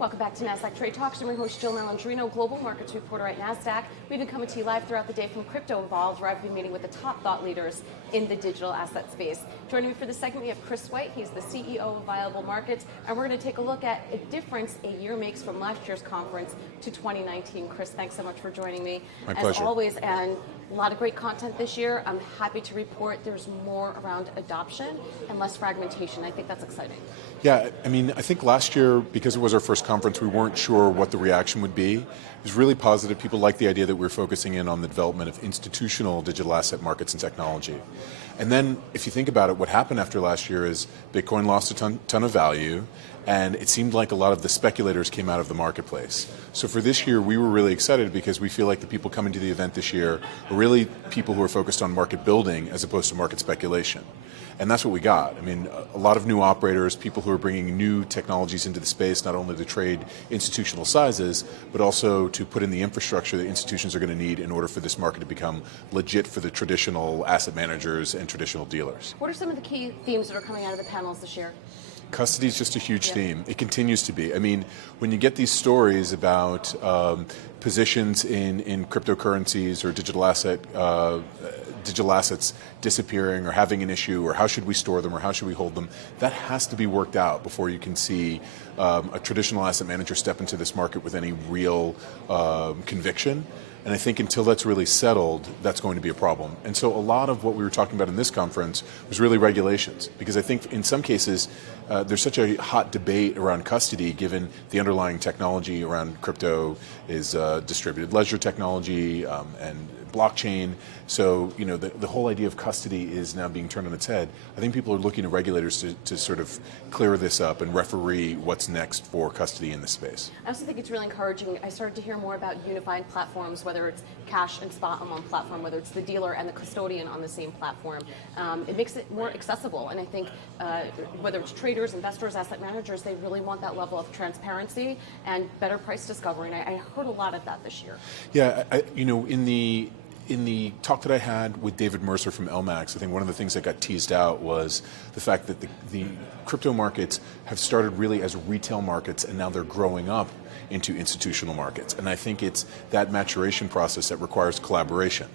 Welcome back to Nasdaq Trade Talks. I'm your host, Jill Malandrino, Global Markets Reporter at Nasdaq. We've been coming to you live throughout the day from Crypto Evolved, where I've been meeting with the top thought leaders in the digital asset space. Joining me for this segment, we have Chris White. He's the CEO of Viable Markets, and we're going to take a look at a difference a year makes from last year's conference to 2019. Chris, thanks so much for joining me. My pleasure. As always, and a lot of great content this year. I'm happy to report there's more around adoption and less fragmentation. I think that's exciting. Yeah, I mean, I think last year, because it was our first conference, we weren't sure what the reaction would be. It was really positive. People liked the idea that we were focusing in on the development of institutional digital asset markets and technology. And then, if you think about it, what happened after last year is Bitcoin lost a ton of value, and it seemed like a lot of the speculators came out of the marketplace. So for this year, we were really excited because we feel like the people coming to the event this year are really people who are focused on market building as opposed to market speculation. And that's what we got. I mean, a lot of new operators, people who are bringing new technologies into the space, not only to trade institutional sizes, but also to put in the infrastructure that institutions are going to need in order for this market to become legit for the traditional asset managers and traditional dealers. What are some of the key themes that are coming out of the panels this year? Custody is just a huge theme. It continues to be. I mean, when you get these stories about positions in cryptocurrencies or digital assets disappearing or having an issue, or how should we store them or how should we hold them, that has to be worked out before you can see a traditional asset manager step into this market with any real conviction. And I think until that's really settled, that's going to be a problem. And so a lot of what we were talking about in this conference was really regulations, because I think in some cases there's such a hot debate around custody given the underlying technology around crypto is distributed ledger technology and blockchain. So, you know, the whole idea of custody is now being turned on its head. I think people are looking at regulators to sort of clear this up and referee what's next for custody in this space. I also think it's really encouraging. I started to hear more about unified platforms, whether it's cash and spot on one platform, whether it's the dealer and the custodian on the same platform. It makes it more accessible. And I think whether it's traders, investors, asset managers, they really want that level of transparency and better price discovery. And I heard a lot of that this year. Yeah, you know, in the talk that I had with David Mercer from LMAX, I think one of the things that got teased out was the fact that the crypto markets have started really as retail markets, and now they're growing up into institutional markets. And I think it's that maturation process that requires collaboration.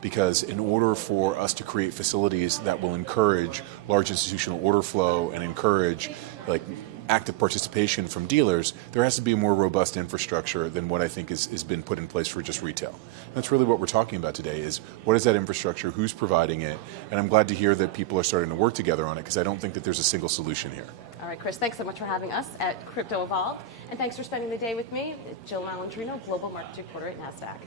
Because in order for us to create facilities that will encourage large institutional order flow and encourage like active participation from dealers, there has to be a more robust infrastructure than what I think has been put in place for just retail. And that's really what we're talking about today is what is that infrastructure, who's providing it, and I'm glad to hear that people are starting to work together on it because I don't think that there's a single solution here. All right, Chris, thanks so much for having us at Crypto Evolved, and thanks for spending the day with me, Jill Malandrino, Global Markets Reporter at Nasdaq.